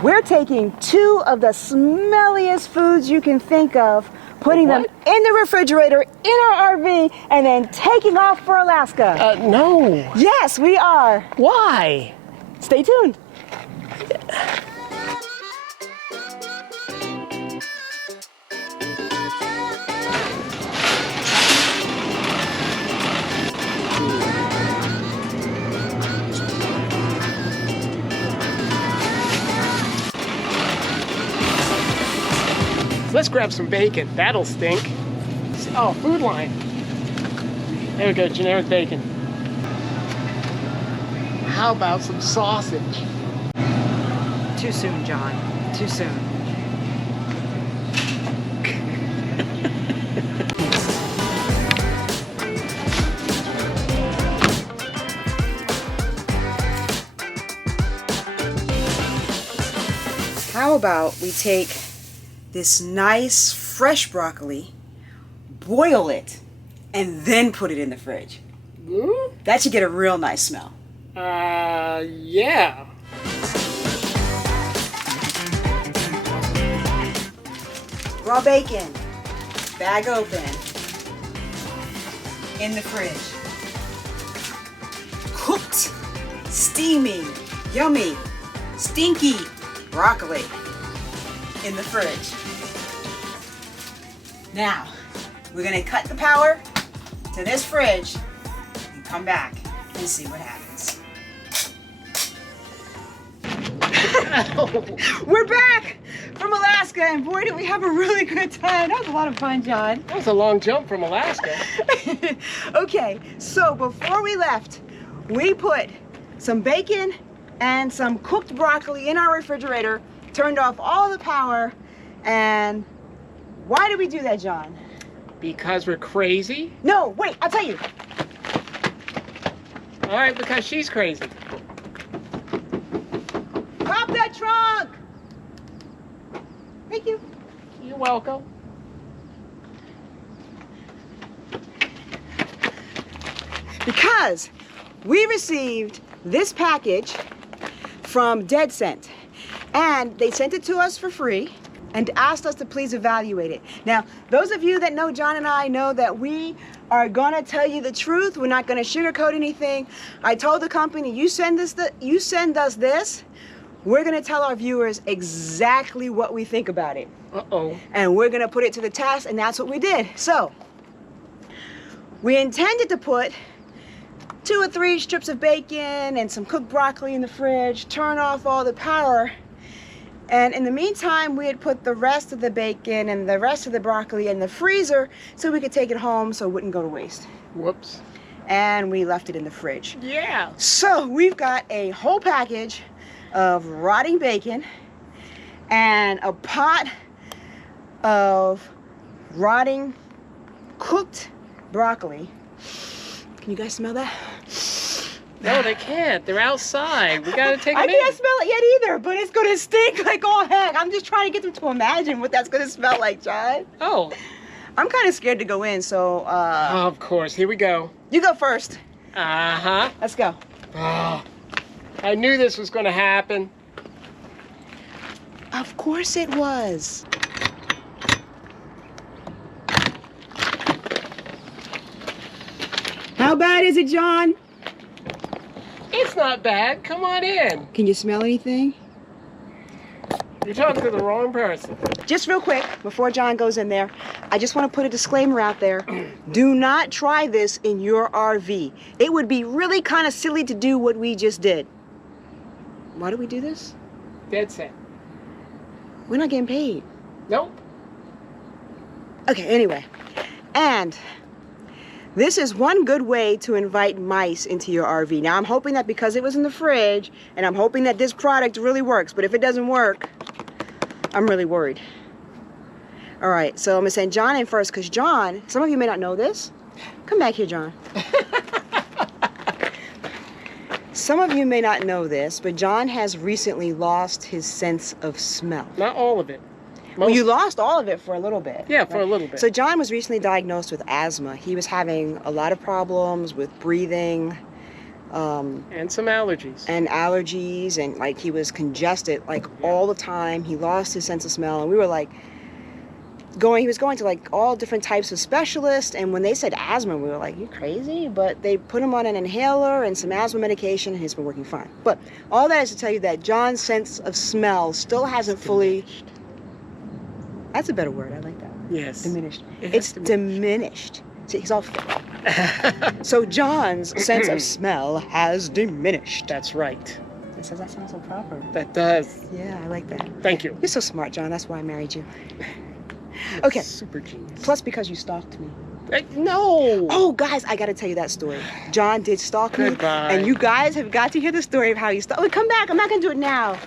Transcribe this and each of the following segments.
We're taking 2 of the smelliest foods you can think of, putting them in the refrigerator in our RV, and then taking off for Alaska. No. Yes, we are. Why? Stay tuned. Let's grab some bacon. That'll stink. Oh, food line. There we go, generic bacon. How about some sausage? Too soon, John. Too soon. How about we take this nice fresh broccoli, boil it, and then put it in the fridge? Ooh? That should get a real nice smell. Yeah. Raw bacon, bag open, in the fridge. Cooked, steaming, yummy, stinky broccoli in the fridge. Now, we're gonna cut the power to this fridge and come back and see what happens. We're back from Alaska, and boy, did we have a really good time. That was a lot of fun, John. That was a long jump from Alaska. Okay, so before we left, we put some bacon and some cooked broccoli in our refrigerator, turned off all the power, and why did we do that, John? Because we're crazy? No, wait, I'll tell you. All right, because she's crazy. Pop that trunk! Thank you. You're welcome. Because we received this package from Dead Scent, and they sent it to us for free and asked us to please evaluate it. Now, those of you that know John and I know that we are gonna tell you the truth. We're not gonna sugarcoat anything. I told the company, you send us this, we're gonna tell our viewers exactly what we think about it. Uh-oh. And we're gonna put it to the test, and that's what we did. So, we intended to put 2 or 3 strips of bacon and some cooked broccoli in the fridge, turn off all the power, and in the meantime, we had put the rest of the bacon and the rest of the broccoli in the freezer so we could take it home so it wouldn't go to waste. Whoops. And we left it in the fridge. Yeah. So we've got a whole package of rotting bacon and a pot of rotting cooked broccoli. Can you guys smell that? No, they can't. They're outside. We gotta take them I in. can't smell it yet either, but it's gonna stink like all heck. I'm just trying to get them to imagine what that's gonna smell like, John. Oh. I'm kind of scared to go in, so Of course. Here we go. you go first. Uh-huh. Let's go. Oh, I knew this was gonna happen. Of course it was. How bad is it, John? It's not bad. Come on in. Can you smell anything? You're talking to the wrong person. Just real quick, before John goes in there, I just want to put a disclaimer out there. Do not try this in your RV. It would be really kind of silly to do what we just did. Why do we do this? Dead set. We're not getting paid. Nope. Okay, anyway. And this is one good way to invite mice into your RV. Now, I'm hoping that because it was in the fridge, and I'm hoping that this product really works, but if it doesn't work, I'm really worried. All right, so I'm gonna send John in first, because John, some of you may not know this. Come back here, John. Some of you may not know this, but John has recently lost his sense of smell. Not all of it. Well, you lost all of it for a little bit. Yeah, for a little bit. So John was recently diagnosed with asthma. He was having a lot of problems with breathing, And some allergies. and allergies, and like he was congested like all the time. He lost his sense of smell, and we were like he was going to like all different types of specialists, and when they said asthma, we were like, you crazy? But they put him on an inhaler and some asthma medication, and he's been working fine. But all that is to tell you that John's sense of smell still hasn't fully, that's a better word, I like that. Yes. Diminished. It has It's diminished. See, he's all so John's sense of smell has diminished. That's right. Does that sound so proper? That does. Yeah, I like that. Thank you. You're so smart, John. That's why I married you. Okay. Super genius. Plus because you stalked me. No. Oh, guys, I got to tell you that story. John did stalk me. Goodbye. And you guys have got to hear the story of how he stalked. Oh, come back. I'm not going to do it now.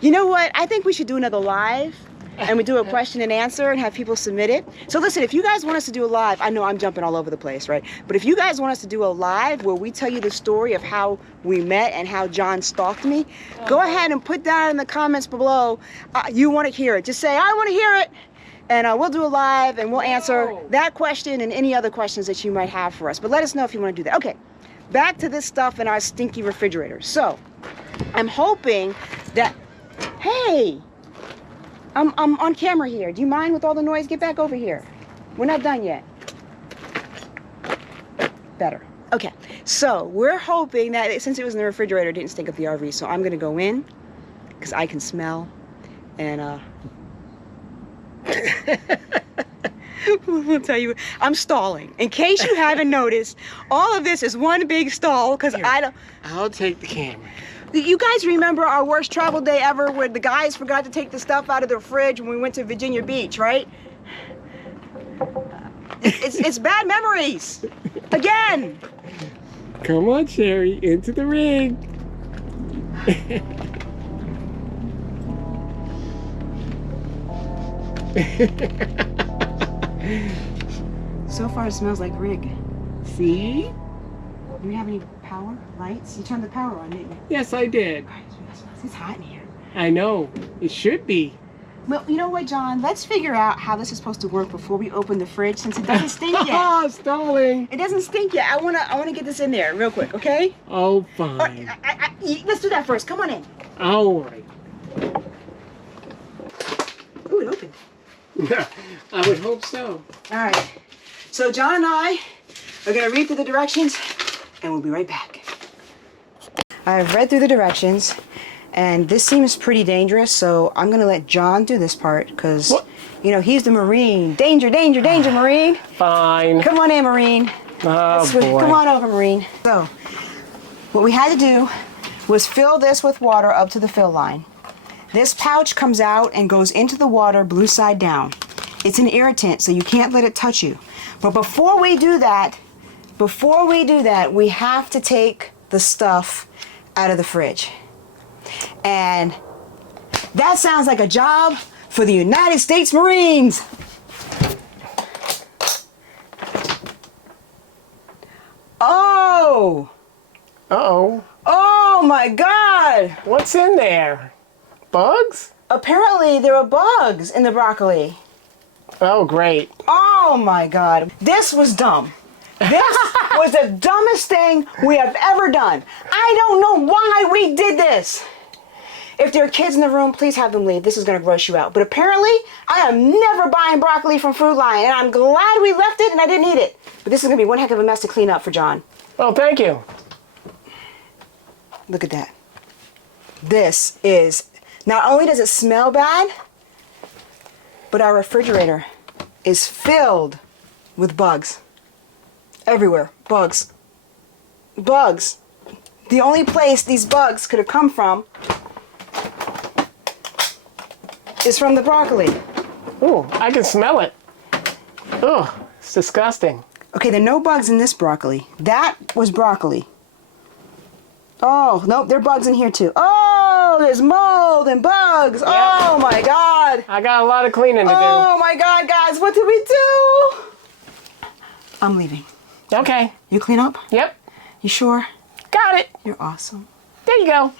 You know what? I think we should do another live. And we do a question and answer and have people submit it. So listen, if you guys want us to do a live, I know I'm jumping all over the place, right? But if you guys want us to do a live where we tell you the story of how we met and how John stalked me, go ahead and put that in the comments below. You want to hear it. Just say, I want to hear it. And we'll do a live and we'll answer that question and any other questions that you might have for us. But let us know if you want to do that. Okay, back to this stuff in our stinky refrigerator. So I'm hoping that, hey, I'm on camera here. Do you mind with all the noise? Get back over here. We're not done yet. Better. Okay, so we're hoping that since it was in the refrigerator, it didn't stink up the RV. So I'm going to go in because I can smell and we'll tell you, I'm stalling. In case you haven't noticed, all of this is one big stall because I'll take the camera. You guys remember our worst travel day ever where the guys forgot to take the stuff out of their fridge when we went to Virginia Beach, right? It's bad memories. Again. Come on, Sherry, into the ring. So far it smells like rig. See? Do we have any power? Lights? You turned the power on, didn't you? Yes, I did. It's hot in here. I know. It should be. Well, you know what, John? Let's figure out how this is supposed to work before we open the fridge, since it doesn't stink yet. Oh, stalling. It doesn't stink yet. I wanna get this in there real quick, okay? Oh, fine. Let's do that first. Come on in. All right. Ooh, it opened. I would hope so. All right. So John and I are gonna read through the directions, and we'll be right back. I've read through the directions, and this seems pretty dangerous, so I'm gonna let John do this part, because, you know, he's the Marine. Danger, danger, danger, Marine. Fine. Come on in, Marine. Oh, boy. Come on over, Marine. So, what we had to do was fill this with water up to the fill line. This pouch comes out and goes into the water blue side down. It's an irritant, so you can't let it touch you. But before we do that, we have to take the stuff out of the fridge. And that sounds like a job for the United States Marines. Oh! Uh-oh. Oh my God! What's in there? Bugs? Apparently there are bugs in the broccoli. Oh, great. Oh my God. This was dumb. This was the dumbest thing we have ever done. I don't know why we did this. If there are kids in the room, please have them leave. This is going to gross you out. But apparently, I am never buying broccoli from Food Lion, and I'm glad we left it and I didn't eat it. But this is going to be one heck of a mess to clean up for John. Well, thank you. Look at that. This is, not only does it smell bad, but our refrigerator is filled with bugs. Everywhere. Bugs. Bugs. The only place these bugs could have come from is from the broccoli. Ooh, I can smell it. Ugh, it's disgusting. Okay, there are no bugs in this broccoli. That was broccoli. Oh, nope, there are bugs in here too. Oh, there's mold and bugs. Yep. Oh my God. I got a lot of cleaning to do. Oh my God, guys, what did we do? I'm leaving. Okay. You clean up? Yep. You sure? Got it. You're awesome. There you go.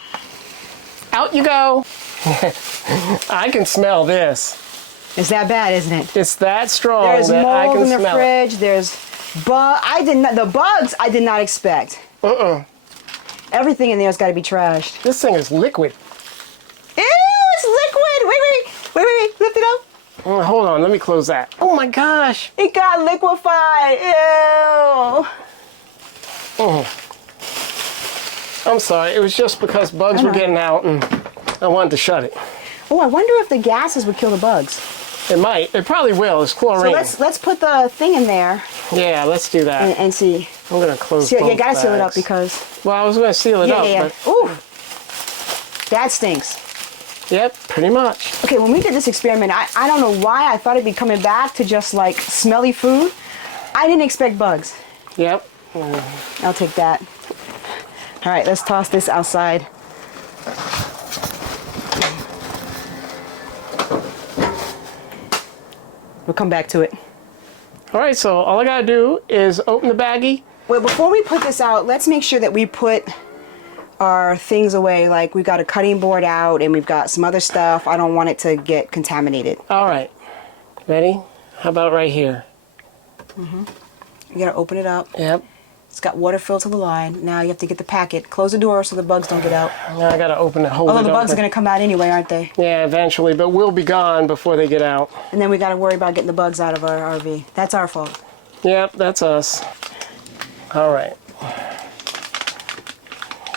Out you go. I can smell this. It's that bad, isn't it? It's that strong There's that I mold can in the smell fridge. There's the bugs I did not expect. it. Everything in there's got to be trashed. This thing is liquid. Ew, it's liquid. Wait. Lift it up. Oh, hold on, let me close that. Oh my gosh. It got liquefied. Ew. Oh. I'm sorry, it was just because bugs were getting out and I wanted to shut it. Oh, I wonder if the gases would kill the bugs. It might. It probably will. It's chlorine. So let's put the thing in there. Yeah, let's do that. And see. I'm gonna close. See, both you gotta seal it up bags. because. Well, I was gonna seal it up. Yeah. But... Ooh. That stinks. Yep, pretty much. Okay, when we did this experiment, I don't know why I thought it'd be coming back to just like smelly food. I didn't expect bugs. Yep. I'll take that. All right, let's toss this outside. We'll come back to it. All right, so all I gotta do is open the baggie. Well, before we put this out, let's make sure that we put our things away. Like we've got a cutting board out and we've got some other stuff. I don't want it to get contaminated. All right. Ready? How about right here? You gotta open it up. Yep. It's got water filled to the line. Now you have to get the packet. Close the door so the bugs don't get out. Now I gotta open it, hold it Although the bugs open. are gonna come out anyway, aren't they? Yeah, eventually, but we'll be gone before they get out. And then we gotta worry about getting the bugs out of our RV. That's our fault. Yep, that's us. All right.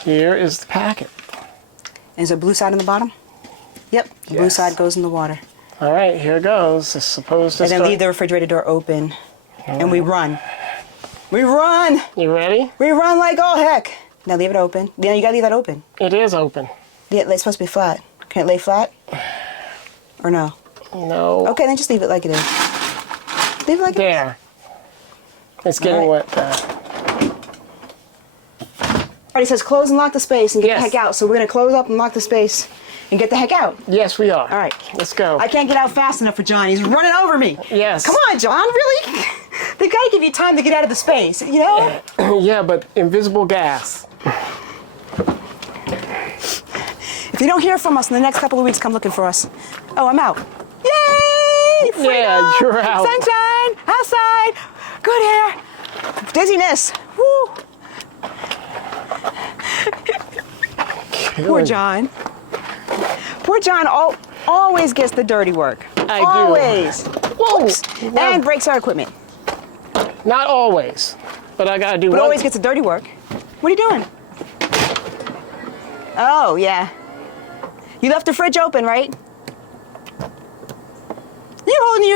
Here is the packet. Is there blue side on the bottom? Yep, the blue Yes. side goes in the water. All right, here goes. It's supposed to And then start. leave the refrigerator door open. And we run. We run! You ready? We run like all heck. Now leave it open. Yeah, you gotta leave that open. It is open. Yeah, it's supposed to be flat. Can it lay flat? Or no? No. Okay, then just leave it like it is. Leave it like it is. There. It's getting All right. wet. Alright, it says close and lock the space and get Yes. the heck out. So we're gonna close up and lock the space and get the heck out. Yes, we are. All right. Let's go. I can't get out fast enough for John. He's running over me. Yes. Come on, John, really? They've got to give you time to get out of the space, you know? Yeah, but invisible gas. If you don't hear from us in the next couple of weeks, come looking for us. Oh, I'm out. Yay! Freedom! Yeah, you're out. Sunshine, outside, good air, dizziness. Woo! Poor John. Poor John always gets the dirty work. I do. Always. Whoa! And breaks our equipment. Not always, but I gotta do But one. always gets the dirty work. What are you doing? Oh, yeah. You left the fridge open, right? You're holding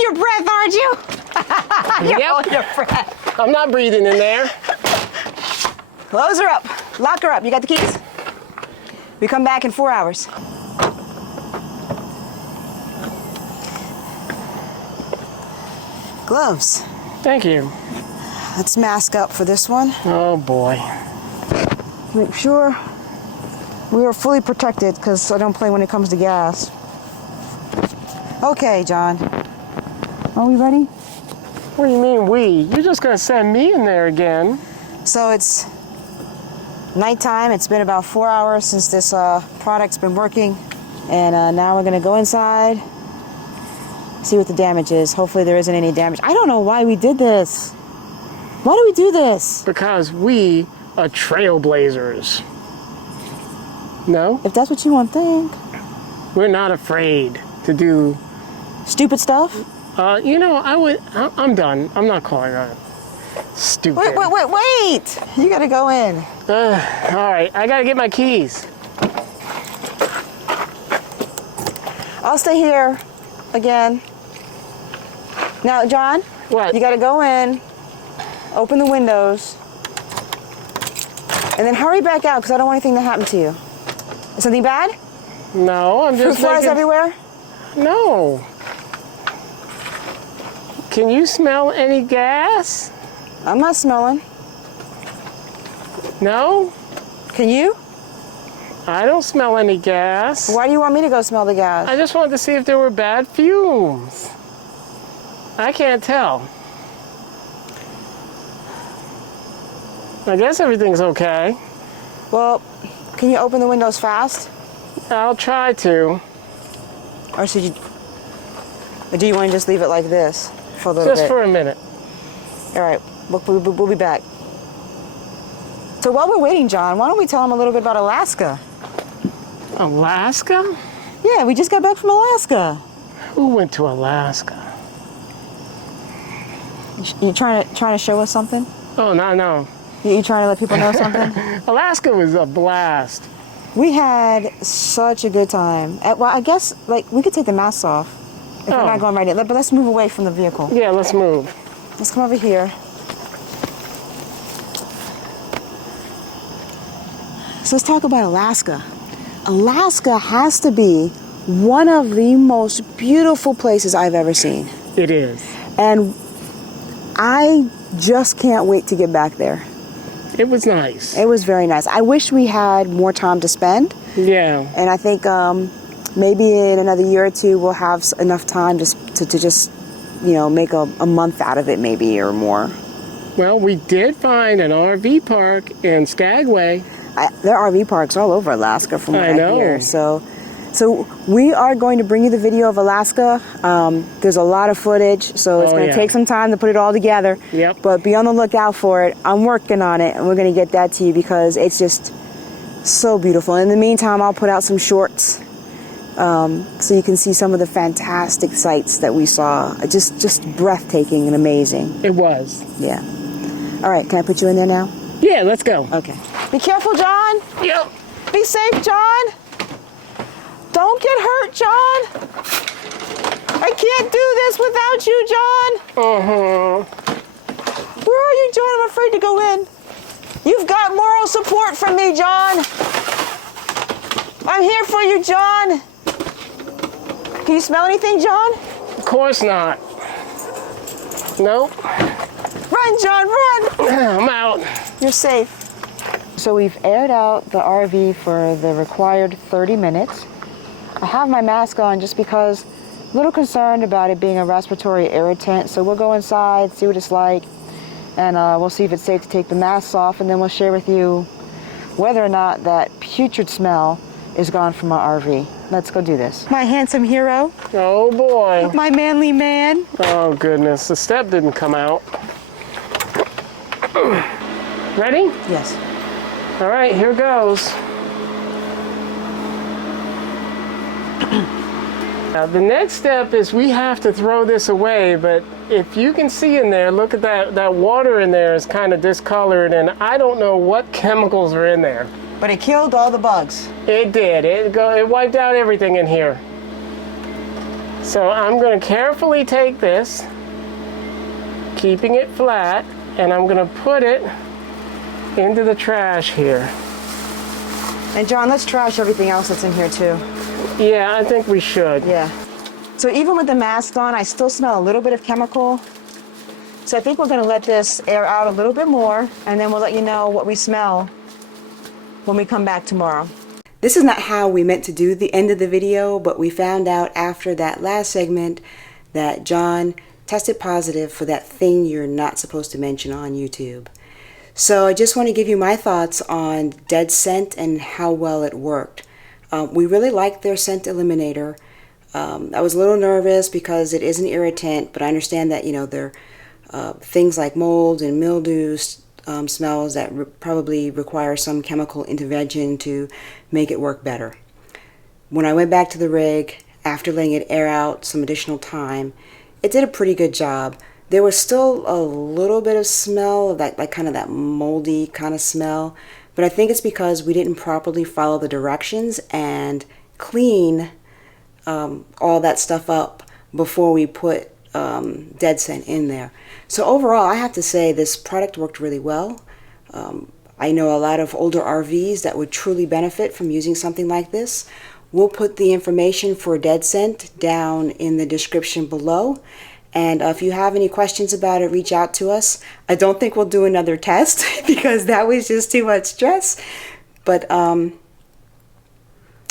your breath, aren't you? You're Yep. holding your breath. I'm not breathing in there. Close her up. Lock her up. You got the keys? We come back in 4 hours. Gloves. Thank you. Let's mask up for this one. Oh boy. Make sure we are fully protected because I don't play when it comes to gas. Okay, John. Are we ready? What do you mean we? You're just gonna send me in there again. So it's nighttime. It's been about 4 hours since this product's been working. And now we're gonna go inside, see what the damage is. Hopefully there isn't any damage. I don't know why we did this. Why do we do this? Because we are trailblazers. No? If that's what you want to think. We're not afraid to do. Stupid stuff? You know, I'm done. I'm not calling that stupid. Wait! You gotta go in. All right, I gotta get my keys. I'll stay here again. Now, John, What? you gotta go in, open the windows, and then hurry back out because I don't want anything to happen to you. Is something bad? No, I'm Fruit just flies making... everywhere? No. Can you smell any gas? I'm not smelling. No? Can you? I don't smell any gas. Why do you want me to go smell the gas? I just wanted to see if there were bad fumes. I can't tell. I guess everything's okay. Well, can you open the windows fast? I'll try to. Or should you... Or do you want to just leave it like this for a little Just bit? for a minute. All right, we'll be back. So while we're waiting, John, why don't we tell them a little bit about Alaska? Alaska? Yeah, we just got back from Alaska. Who went to Alaska? You trying to show us something? Oh, no. You trying to let people know something? Alaska was a blast. We had such a good time. Well, I guess like we could take the masks off if we're not going right in. But let's move away from the vehicle. Yeah, let's move. Let's come over here. So let's talk about Alaska. Alaska has to be one of the most beautiful places I've ever seen. It is. And I just can't wait to get back there. It was nice. It was very nice. I wish we had more time to spend. Yeah. And I think maybe in another year or two we'll have enough time to just, make a month out of it maybe or more. Well, we did find an RV park in Skagway. There are RV parks all over Alaska from what I know. hear. So we are going to bring you the video of Alaska. There's a lot of footage, so it's going to take some time to put it all together. Yep. But be on the lookout for it. I'm working on it, and we're going to get that to you because it's just so beautiful. In the meantime, I'll put out some shorts so you can see some of the fantastic sights that we saw. Just breathtaking and amazing. It was. Yeah. All right, can I put you in there now? Yeah, let's go. Okay. Be careful, John. Yep. Be safe, John. Don't get hurt, John. I can't do this without you, John. Where are you, John? I'm afraid to go in. You've got moral support from me, John. I'm here for you, John. Can you smell anything, John? Of course not. Nope. Run, John, run. I'm out. You're safe. So we've aired out the RV for the required 30 minutes. I have my mask on just because I'm a little concerned about it being a respiratory irritant. So we'll go inside, see what it's like, and we'll see if it's safe to take the masks off, and then we'll share with you whether or not that putrid smell is gone from our RV. Let's go do this. My handsome hero. Oh boy. My manly man. Oh goodness, the step didn't come out. Ready? Yes. All right, here goes. Now, the next step is we have to throw this away, but if you can see in there, look at that water in there is kind of discolored, and I don't know what chemicals are in there. But it killed all the bugs. It did. It wiped out everything in here. So I'm going to carefully take this, keeping it flat, and I'm going to put it into the trash here. And John, let's trash everything else that's in here too. Yeah, I think we should. Yeah. So even with the mask on, I still smell a little bit of chemical. So I think we're gonna let this air out a little bit more, and then we'll let you know what we smell when we come back tomorrow. This is not how we meant to do the end of the video, but we found out after that last segment that John tested positive for that thing you're not supposed to mention on YouTube. So I just want to give you my thoughts on Dead Scent and how well it worked. We really liked their scent eliminator. I was a little nervous because it is an irritant, but I understand that, there are things like mold and mildew smells that probably require some chemical intervention to make it work better. When I went back to the rig, after letting it air out some additional time, it did a pretty good job. There was still a little bit of smell, of that, like kind of that moldy kind of smell, but I think it's because we didn't properly follow the directions and clean all that stuff up before we put Dead Scent in there. So overall, I have to say this product worked really well. I know a lot of older RVs that would truly benefit from using something like this. We'll put the information for Dead Scent down in the description below. And if you have any questions about it, reach out to us. I don't think we'll do another test because that was just too much stress. But,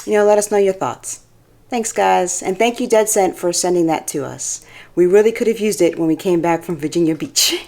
let us know your thoughts. Thanks, guys. And thank you, Dead Scent, for sending that to us. We really could have used it when we came back from Virginia Beach.